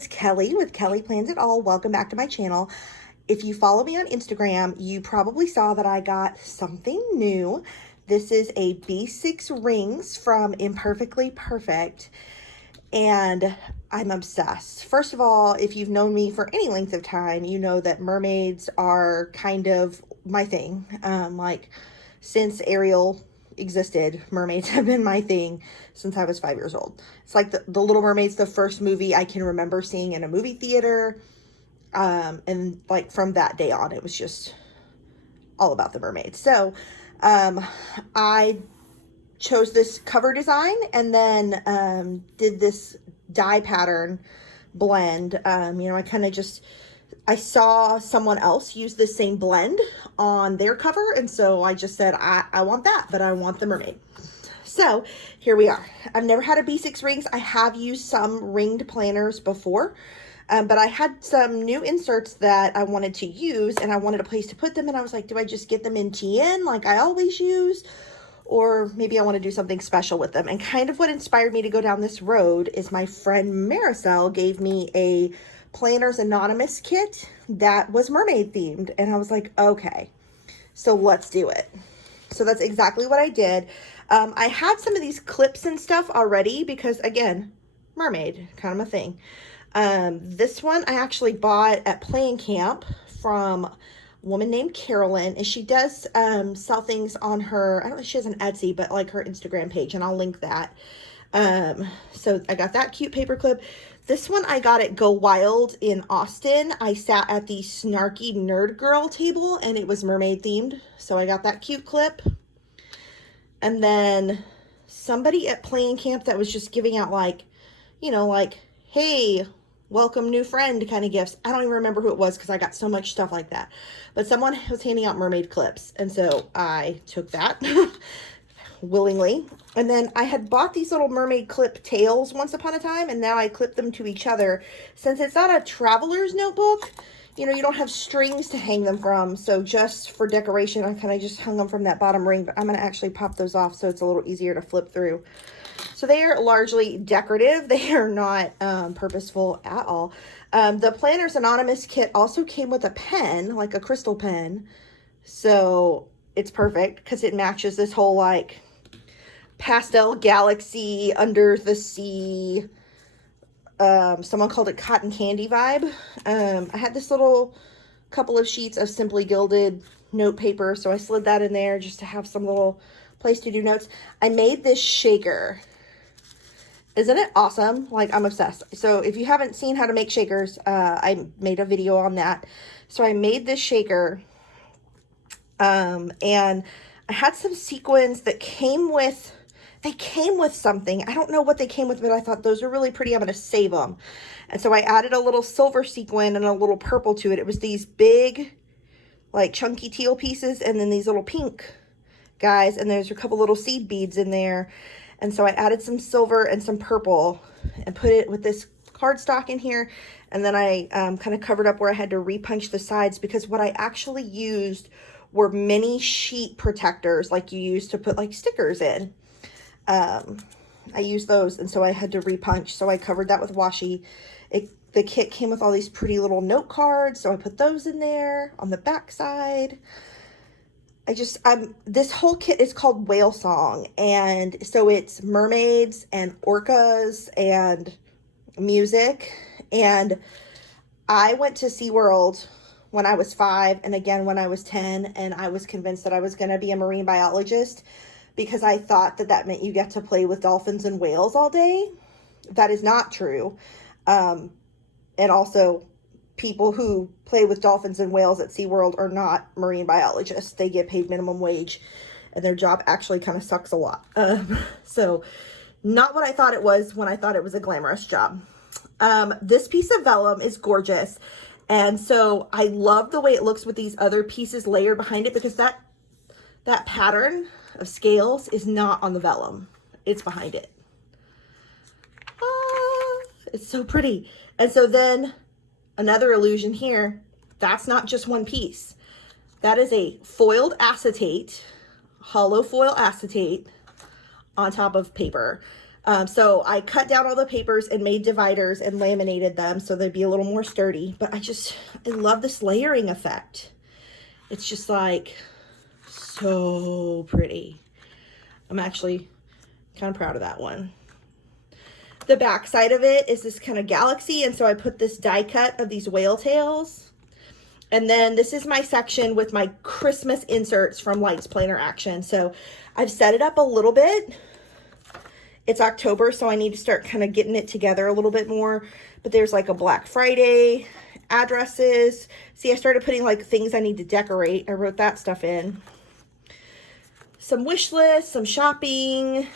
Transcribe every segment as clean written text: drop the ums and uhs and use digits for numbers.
it's Kelly with Kelly Plans It All. Welcome back to my channel. If you follow me on Instagram, you probably saw that I got something new. This is a B6 rings from Imperfectly Perfect, and I'm obsessed. First of all, if you've known me for any length of time, you know that mermaids are kind of my thing. Like since Ariel existed, mermaids have been my thing since I was 5 years old. It's like the Little Mermaid's the first movie I can remember seeing in a movie theater. And like from that day on, it was just all about the mermaids. So I chose this cover design and then did this dye pattern blend. I kind of just, I saw someone else use this same blend on their cover, and so I just said, I want that, but I want the mermaid. So here we are. I've never had a B6 rings. I have used some ringed planners before, but I had some new inserts that I wanted to use, and I wanted a place to put them, and I was like, do I just get them in TN like I always use? Or maybe I want to do something special with them. And kind of what inspired me to go down this road is my friend Maricel gave me a Planners Anonymous kit that was mermaid themed. And I was like, okay, so let's do it. So that's exactly what I did. I had some of these clips and stuff already because, again, mermaid, kind of my thing. This one I actually bought at Playing Camp from a woman named Carolyn, and she does sell things on her, I don't know if she has an Etsy, but like her Instagram page, and I'll link that. So I got that cute paper clip. This one I got at Go Wild in Austin. I sat at the Snarky Nerd Girl table, and it was mermaid themed, so I got that cute clip. And then somebody at Playing Camp that was just giving out like, like, hey, welcome new friend kind of gifts. I don't even remember who it was because I got so much stuff like that. But someone was handing out mermaid clips, and so I took that willingly. And then I had bought these little mermaid clip tails once upon a time, and now I clip them to each other. Since it's not a traveler's notebook, you don't have strings to hang them from. So just for decoration, I kind of just hung them from that bottom ring, but I'm going to actually pop those off so it's a little easier to flip through. So they are largely decorative. They are not purposeful at all. The Planners Anonymous kit also came with a pen, like a crystal pen. So it's perfect because it matches this whole like pastel galaxy under the sea. Someone called it cotton candy vibe. I had this little couple of sheets of Simply Gilded note paper, so I slid that in there just to have some little place to do notes. I made this shaker. Isn't it awesome? Like, I'm obsessed. So if you haven't seen how to make shakers, I made a video on that. So I made this shaker, and I had some sequins that came with something. I don't know what they came with, but I thought those are really pretty. I'm going to save them. And so I added a little silver sequin and a little purple to it. It was these big, like chunky teal pieces, and then these little pink guys, and there's a couple little seed beads in there. And so I added some silver and some purple and put it with this cardstock in here. And then I kind of covered up where I had to repunch the sides, because what I actually used were mini sheet protectors like you use to put like stickers in. I used those, and so I had to repunch. So I covered that with washi. The kit came with all these pretty little note cards, so I put those in there on the back side. This whole kit is called Whale Song, and so it's mermaids and orcas and music. And I went to SeaWorld when I was 5 and again when I was 10, and I was convinced that I was going to be a marine biologist because I thought that meant you get to play with dolphins and whales all day. That is not true. And also, people who play with dolphins and whales at SeaWorld are not marine biologists. They get paid minimum wage, and their job actually kind of sucks a lot. So not what I thought it was when I thought it was a glamorous job. This piece of vellum is gorgeous. And so I love the way it looks with these other pieces layered behind it, because that pattern of scales is not on the vellum. It's behind it. It's so pretty. And so then another illusion here, that's not just one piece. That is a foiled acetate, hollow foil acetate on top of paper. So I cut down all the papers and made dividers and laminated them so they'd be a little more sturdy. But I love this layering effect. It's just like so pretty. I'm actually kind of proud of that one. The back side of it is this kind of galaxy, and so I put this die cut of these whale tails. And then this is my section with my Christmas inserts from Lights Planner Action. So I've set it up a little bit. It's October, so I need to start kind of getting it together a little bit more. But there's like a Black Friday, addresses. See, I started putting like things I need to decorate. I wrote that stuff in. Some wish lists, some shopping,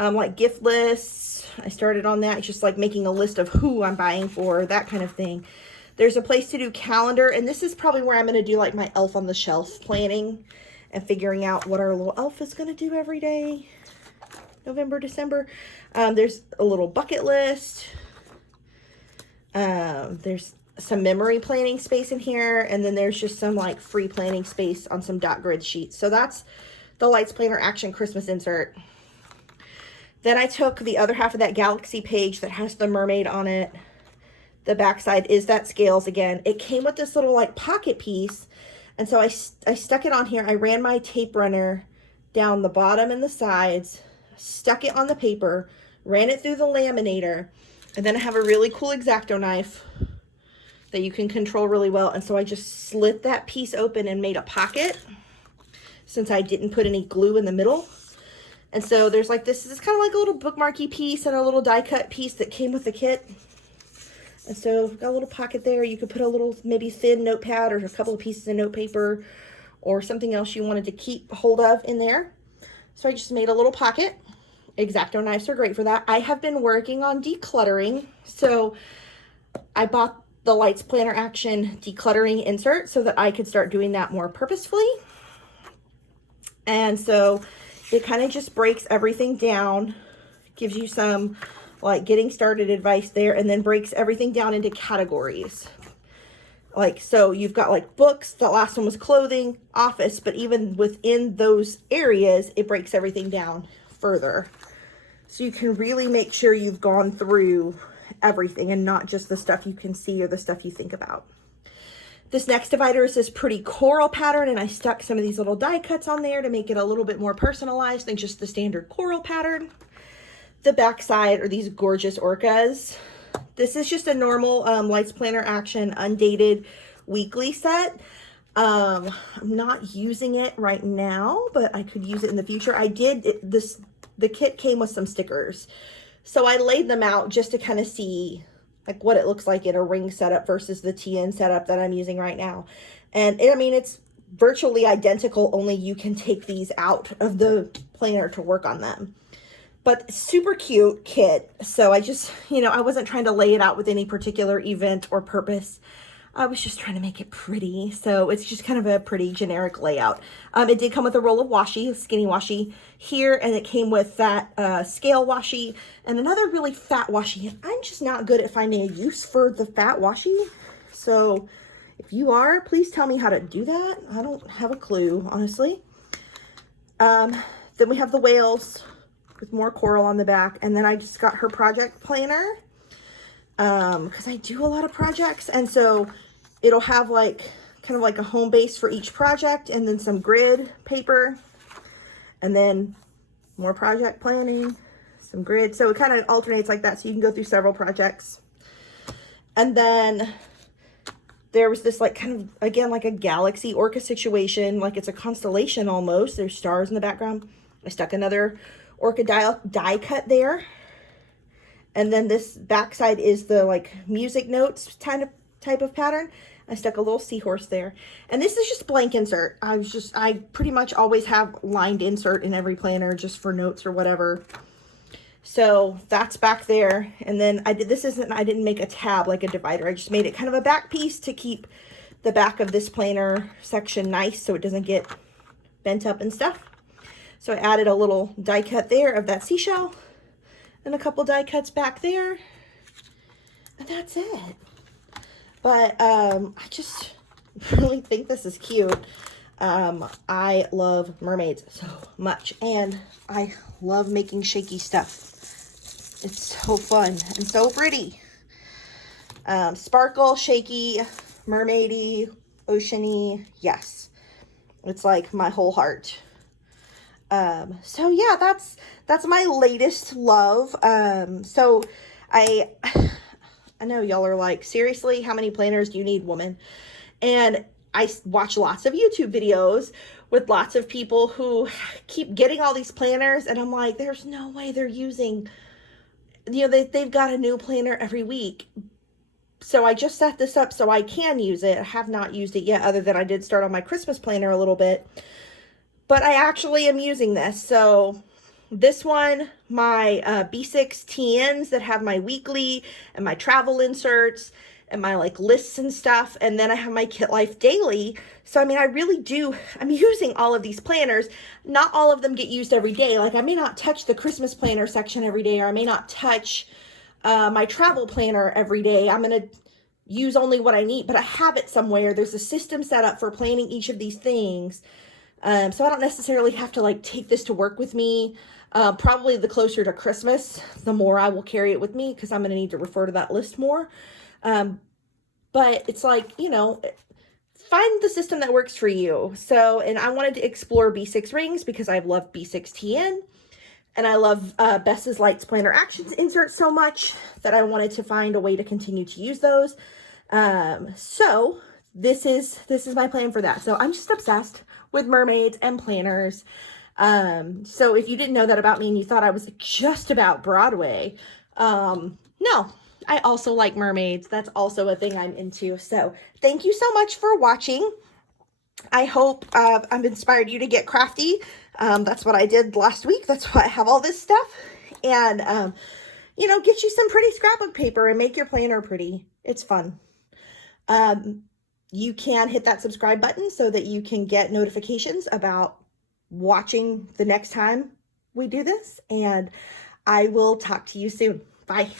like gift lists. I started on that. It's just like making a list of who I'm buying for, that kind of thing. There's a place to do calendar, and this is probably where I'm going to do like my elf on the shelf planning and figuring out what our little elf is going to do every day. November, December. There's a little bucket list. There's some memory planning space in here, and then there's just some like free planning space on some dot grid sheets. So that's the Lights Planner Action Christmas insert. Then I took the other half of that galaxy page that has the mermaid on it. The backside is that scales again. It came with this little like pocket piece, and so I stuck it on here. I ran my tape runner down the bottom and the sides, stuck it on the paper, ran it through the laminator, and then I have a really cool X-Acto knife that you can control really well. And so I just slit that piece open and made a pocket, since I didn't put any glue in the middle. And so there's like this is kind of like a little bookmarky piece and a little die cut piece that came with the kit. And so I've got a little pocket there. You could put a little maybe thin notepad or a couple of pieces of note paper or something else you wanted to keep hold of in there. So I just made a little pocket. X-Acto knives are great for that. I have been working on decluttering. So I bought the Lights Planner Action decluttering insert so that I could start doing that more purposefully. And so it kind of just breaks everything down, gives you some like getting started advice there, and then breaks everything down into categories. Like, so you've got like books, the last one was clothing, office, but even within those areas, it breaks everything down further. So you can really make sure you've gone through everything and not just the stuff you can see or the stuff you think about. This next divider is this pretty coral pattern, and I stuck some of these little die cuts on there to make it a little bit more personalized than just the standard coral pattern. The back side are these gorgeous orcas. This is just a normal Lights Planner Action undated weekly set. I'm not using it right now, but I could use it in the future. The kit came with some stickers, so I laid them out just to kind of see like what it looks like in a ring setup versus the TN setup that I'm using right now. And I mean, it's virtually identical, only you can take these out of the planner to work on them. But super cute kit. So I just, I wasn't trying to lay it out with any particular event or purpose. I was just trying to make it pretty. So it's just kind of a pretty generic layout. It did come with a roll of washi, skinny washi here, and it came with that scale washi and another really fat washi. And I'm just not good at finding a use for the fat washi. So if you are, please tell me how to do that. I don't have a clue, honestly. Then we have the whales with more coral on the back, and then I just got her project planner because I do a lot of projects, and so it'll have like kind of like a home base for each project, and then some grid paper, and then more project planning, some grid, so it kind of alternates like that, so you can go through several projects. And then there was this like kind of, again, like a galaxy orca situation, like it's a constellation almost. There's stars in the background. I stuck another orca die cut there, and then this backside is the like music notes type of pattern. I stuck a little seahorse there, and this is just blank insert. I pretty much always have lined insert in every planner just for notes or whatever. So that's back there, and then I didn't make a tab like a divider. I just made it kind of a back piece to keep the back of this planner section nice so it doesn't get bent up and stuff. So I added a little die cut there of that seashell and a couple die cuts back there, and that's it. But I just really think this is cute. I love mermaids so much, and I love making shaky stuff. It's so fun and so pretty. Sparkle, shaky, mermaidy, oceany, yes. It's like my whole heart. So yeah, that's my latest love. So I know y'all are like, seriously, how many planners do you need, woman? And I watch lots of YouTube videos with lots of people who keep getting all these planners, and I'm like, there's no way they're using, they've got a new planner every week. So I just set this up so I can use it. I have not used it yet, other than I did start on my Christmas planner a little bit. But I actually am using this. So this one, my B6 TNs that have my weekly and my travel inserts and my like lists and stuff. And then I have my Kit Life Daily. So, I mean, I'm using all of these planners. Not all of them get used every day. Like, I may not touch the Christmas planner section every day, or I may not touch my travel planner every day. I'm going to use only what I need, but I have it somewhere. There's a system set up for planning each of these things. So I don't necessarily have to like take this to work with me. Probably the closer to Christmas, the more I will carry it with me, because I'm going to need to refer to that list more. But it's like, find the system that works for you. So, and I wanted to explore B6 rings because I love B6 TN. And I love Bess's Lights Planner Actions inserts so much that I wanted to find a way to continue to use those. So this is my plan for that. So I'm just obsessed with mermaids and planners. So if you didn't know that about me and you thought I was just about Broadway, no, I also like mermaids. That's also a thing I'm into. So thank you so much for watching. I hope I've inspired you to get crafty. That's what I did last week. That's why I have all this stuff. And, get you some pretty scrapbook paper and make your planner pretty. It's fun. You can hit that subscribe button so that you can get notifications about watching the next time we do this. And I will talk to you soon. Bye.